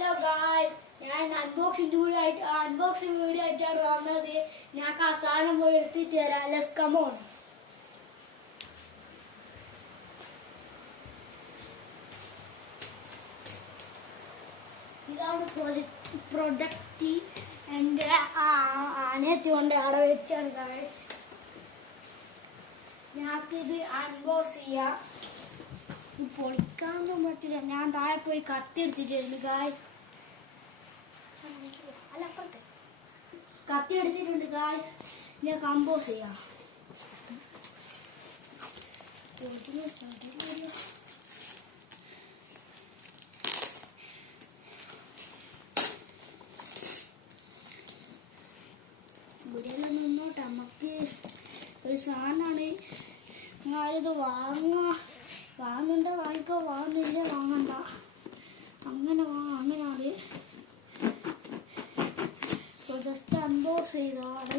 Hello guys, ഞാൻ unboxing video ആയിട്ടാണ് വന്നത്. ഞാൻ ആ സാധനം പോയി എടുത്തിട്ട് തരാം. Let's come on. ഇതാണ് പ്രൊഡക്റ്റ്. എൻ്റെ അനിയത്തി കൊണ്ട് അവിടെ വെച്ചാണ് ഗായ്സ്. ഞങ്ങൾക്കിത് അൺബോക്സ് ചെയ്യാം. പൊളിക്കാനൊന്നും പറ്റില്ല. ഞാൻ താഴെ പോയി കത്തി എടുത്തിട്ടുണ്ട് ഗായ്സ്. കത്തി എടുത്തിട്ടുണ്ട് ഗായ്സ്. ഞാൻ കമ്പോസ് ചെയ്യാം. ഇവിടെ നിന്നോട്ടെ. നമുക്ക് ഒരു സാധനമാണ്. നിങ്ങളിത് വാങ്ങുന്നുണ്ടോ വാങ്ങിക്കോ, വാങ്ങുന്നില്ല വാങ്ങണ്ട. അങ്ങനെയാണ്. ജസ്റ്റ് അൺബോക്സ് ചെയ്തതാണ്.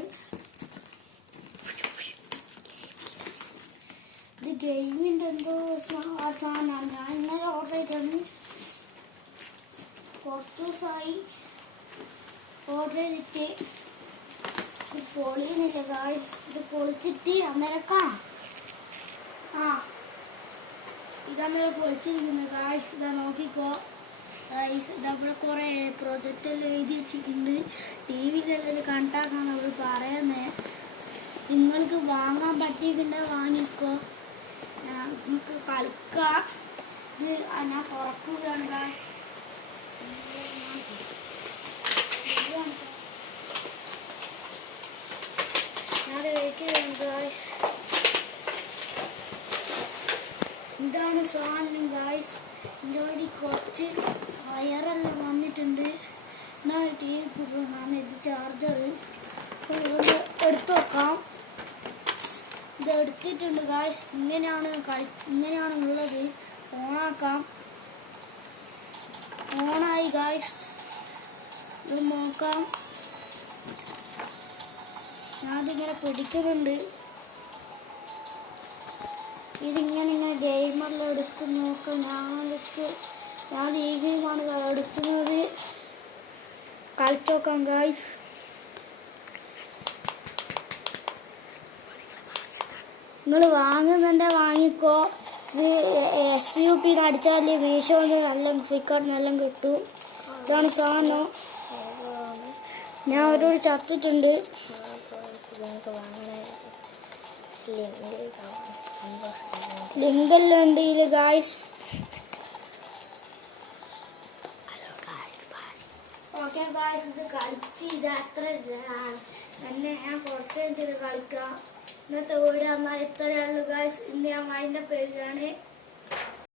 ഇത് ഗെയിമിൻ്റെ എന്തോ സാധനമാണ്. ഞാൻ ഇന്നലെ ഓർഡർ ചെയ്തിട്ടാണ്. കുറച്ച് ദിവസമായി ഓർഡർ ചെയ്തിട്ട്. ഇത് പൊളിയുന്നില്ല ഗായ്സ്. ഇത് പൊളിച്ചിട്ട് അന്നേരം കാണാം. ഇതന്നേരം പൊളിച്ചിരിക്കുന്നത് ഗായ്സ്. ഇതാ നോക്കിക്കോ ഗായ്സ്. ഇതവിടെ കുറേ പ്രൊജക്റ്റെല്ലാം എഴുതി വെച്ചിട്ടുണ്ട്. ടി വിയിലെല്ലാം ഇത് കണ്ടാക്കാണ് അവർ പറയുന്നത്. നിങ്ങൾക്ക് വാങ്ങാൻ പറ്റിയിട്ടുണ്ടെങ്കിൽ വാങ്ങിക്കോ. നമുക്ക് കളിക്കാം. ഇത് ഞാൻ തുറക്കുകയാണ് ഗായ്സ്. ഞാൻ വെയിറ്റ് ചെയ്യുന്നു ഗായ്സ്. ഇതാണ് സാധനം ഗായ്സ്. ഇതിൻ്റെ കുറച്ച് വയറെല്ലാം വന്നിട്ടുണ്ട്. എന്നാൽ ടി വി സാധനം. ഇത് ചാർജർ. ഇതൊന്ന് എടുത്തു വെക്കാം. ഇത് എടുത്തിട്ടുണ്ട് ഗായ്സ്. ഇങ്ങനെയാണ് ഉള്ളത്. ഓണാക്കാം. ഓണായി ഗായ്സ്. ഇത് നോക്കാം. ഞാനിതിങ്ങനെ പിടിക്കുന്നുണ്ട്. ഇതിങ്ങനെ ഗെയിമെല്ലാം എടുത്ത് നോക്കാം. ഞാൻ ഈ ഗെയിമാണ് എടുക്കുന്നത്. കളിച്ചു നോക്കാം ഗായ്സ്. നിങ്ങൾ വാങ്ങുന്നുണ്ടെ വാങ്ങിക്കോ. ഇത് SUP അടിച്ചാൽ മീഷോന്ന് നല്ല ഫ്ലിപ്കാർട്ടിനെല്ലാം കിട്ടും. ഇതാണ് സാധനം. ഞാൻ ഒരു ചത്തിട്ടുണ്ട്. ലിങ്കെല്ലാം ഉണ്ട് ഇതിൽ ഗായ്സ്. ഓക്കെ ഗായ്സ്, ഇത് കളിച്ച് ഇത് അത്ര തന്നെ. ഞാൻ കുറച്ച് കഴിഞ്ഞിട്ട് കളിക്കാം. ഇന്നത്തെ വീഡിയോ എന്നാൽ ഇത്രയേ ഉള്ളൂ ഗായ്സ്. ഇന്ന് ഞാൻ മൈൻഡപ്പ് ചെയ്യുകയാണ്.